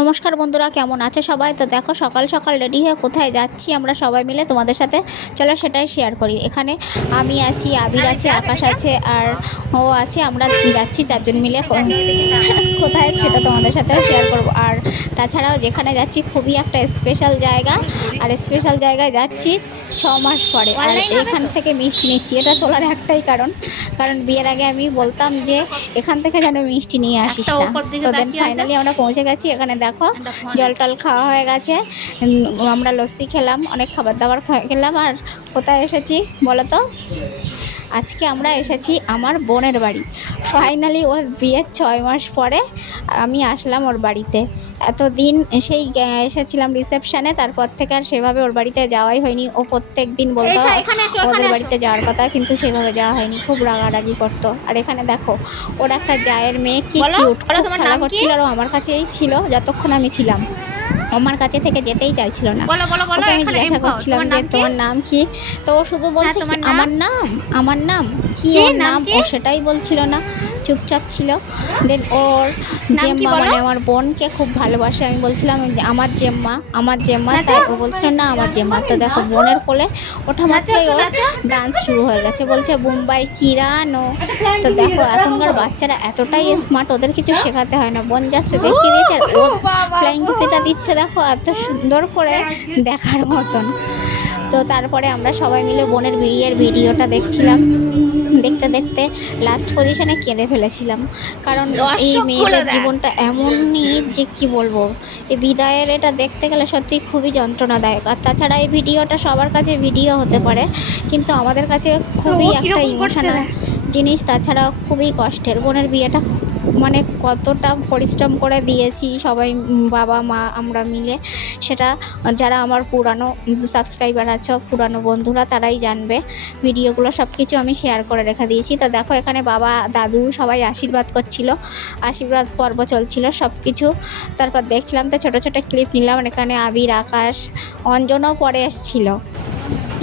নমস্কার বন্ধুরা, কেমন আছো সবাই? তো দেখো সকাল সকাল রেডি হয়ে কোথায় যাচ্ছি আমরা সবাই মিলে তোমাদের সাথে। চলো সেটাই শেয়ার করি। এখানে আমি আছি, আবির আছে, আকাশ আছে আর ও আছে। আমরা যাচ্ছি চারজন মিলে কোথায় সেটা তোমাদের সাথে শেয়ার করব। আর তাছাড়াও যেখানে যাচ্ছি খুবই একটা স্পেশাল জায়গা, আর স্পেশাল জায়গায় যাচ্ছি 6 মাস পরে। আর এখান থেকে মিষ্টি নিচ্ছি, এটা তোলার একটাই কারণ বিয়ের আগে আমি বলতাম যে এখান থেকে যেন মিষ্টি নিয়ে আসিস না। তো দেন ফাইনালি আমরা পৌঁছে গেছি। এখানে দেখো জল টল খাওয়া হয়ে গেছে, আমরা লস্যি খেলাম, অনেক খাবার দাবার খেলাম। আর কোথায় এসেছি বলো তো? আজকে আমরা এসেছি আমার বোনের বাড়ি। ফাইনালি ওর বিয়ের 6 মাস পরে আমি আসলাম ওর বাড়িতে। এতদিন সেই এসেছিলাম রিসেপশানে, তারপর থেকে আর সেভাবে ওর বাড়িতে যাওয়াই হয়নি। ও প্রত্যেক দিন বলতো ওদের বাড়িতে যাওয়ার কথা, কিন্তু সেভাবে যাওয়া হয়নি, খুব রাগারাগি করতো। আর এখানে দেখো ওর একটা জায়ের মেয়ে কি কিউট, খুব খেলা করছিল। আর আমার কাছেই ছিল যতক্ষণ আমি ছিলাম, আমার কাছে থেকে যেতেই চাইছিল না। ওকে আমি জিজ্ঞাসা করছিলাম যে তোমার নাম কি, তো ও শুধু বলছে আমার নাম কি, ওর নাম ও সেটাই বলছিল না, চুপচাপ ছিল। দেন ওর জেম্মা মানে আমার বোনকে খুব ভালোবাসে। আমি বলছিলাম আমার জেম্মা, তাই ও বলছিল না আমার জেম্মা। তো দেখো বোনের কোলে ওঠা মাত্রই ওর ডান্স শুরু হয়ে গেছে, বলছে মুম্বাই কিরানো। তো দেখো এখনকার বাচ্চারা এতটাই স্মার্ট, ওদের কিছু শেখাতে হয় না, বোন জাস্ট দেখিয়ে দিয়েছে। আর ও ফ্লাইং কিসটা দিচ্ছে দেখো, এত সুন্দর করে দেখার মতন। তো তারপরে আমরা সবাই মিলে বোনের বিয়ের ভিডিওটা দেখছিলাম, দেখতে দেখতে লাস্ট পজিশনে কেঁদে ফেলেছিলাম। কারণ এই মেয়েদের জীবনটা এমনই যে কি বলবো, এই বিদায়ের এটা দেখতে গেলে সত্যি খুবই যন্ত্রণাদায়ক। আর তাছাড়া এই ভিডিওটা সবার কাছে ভিডিও হতে পারে, কিন্তু আমাদের কাছে খুবই একটা ইমোশনাল জিনিস, তাছাড়া খুবই কষ্টের। বোনের বিয়েটা মানে কতটা পরিশ্রম করে দিয়েছি সবাই, বাবা মা আমরা মিলে, সেটা যারা আমার পুরানো সাবস্ক্রাইবার আছো, পুরানো বন্ধুরা, তারাই জানবে। ভিডিওগুলো সব কিছু আমি শেয়ার করে রেখে দিয়েছি। তো দেখো এখানে বাবা দাদু সবাই আশীর্বাদ করছিল, আশীর্বাদ পর্ব চলছিল সব কিছু। তারপর দেখছিলাম, তো ছোটো ছোটো ক্লিপ নিলাম। এখানে আবির, আকাশ, অঞ্জনও পরে এসেছিলো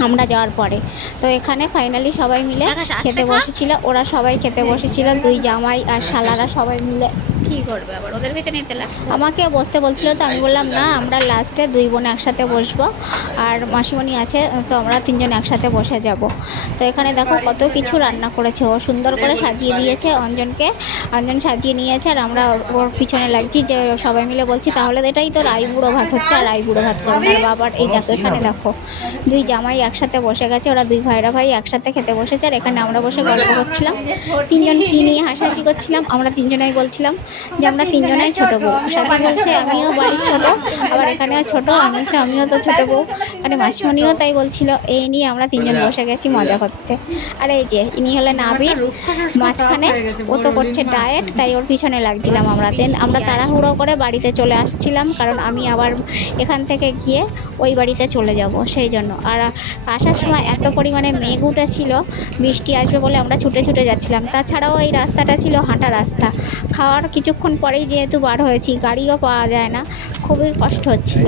আমরা যাওয়ার পরে। তো এখানে ফাইনালি সবাই মিলে খেতে বসেছিল, ওরা সবাই খেতে বসেছিল, দুই জামাই আর শালারা সবাই মিলে। কী করবে আবার ওদের পেছনে আমাকে বসতে বলছিল, তো আমি বললাম না, আমরা লাস্টে দুই বোন একসাথে বসবো, আর মাসিমণি আছে, তো আমরা তিনজন একসাথে বসে যাব। তো এখানে দেখো কত কিছু রান্না করেছে, ও সুন্দর করে সাজিয়ে দিয়েছে অঞ্জন সাজিয়ে নিয়েছে। আর আমরা ওর পিছনে লাগছি, যে সবাই মিলে বলছি তাহলে এটাই তো রাইবুড়ো ভাত হচ্ছে, আর রাইবুড়ো ভাত করবো। আর বাবার এই দেখো এখানে দেখো দুই জামাই একসাথে বসে গেছে, ওরা দুই ভাই একসাথে খেতে বসেছে। আর এখানে আমরা বসে গল্প করছিলাম, তিনজন কি নিয়ে হাসাহাসি করছিলাম। আমরা তিনজনাই বলছিলাম যে আমরা তিনজনাই ছোটো বউ। সাথে বলছে আমিও বাড়ির ছোটো, আবার এখানেও ছোটো, আমিও তো ছোটো বউ। এখানে মাসিমণিও তাই বলছিল। এই নিয়ে আমরা তিনজন বসে গেছি মজা করতে। আর এই যে ইনি হলেন আবির, মাঝখানে ও তো করছে ডায়েট, তাই ওর পিছনে লাগছিলাম আমরা। দেন আমরা তাড়াহুড়ো করে বাড়িতে চলে আসছিলাম, কারণ আমি আবার এখান থেকে গিয়ে ওই বাড়িতে চলে যাব সেই জন্য। আর আসার সময় এত পরিমাণে মেঘ উঠেছিল, বৃষ্টি আসবে বলে আমরা ছুটে ছুটে যাচ্ছিলাম। তাছাড়াও এই রাস্তাটা ছিল হাঁটা রাস্তা, খাওয়ার কিছুক্ষণ পরেই যেহেতু বার হয়েছি, গাড়িও পাওয়া যায় না, খুবই কষ্ট হচ্ছিল।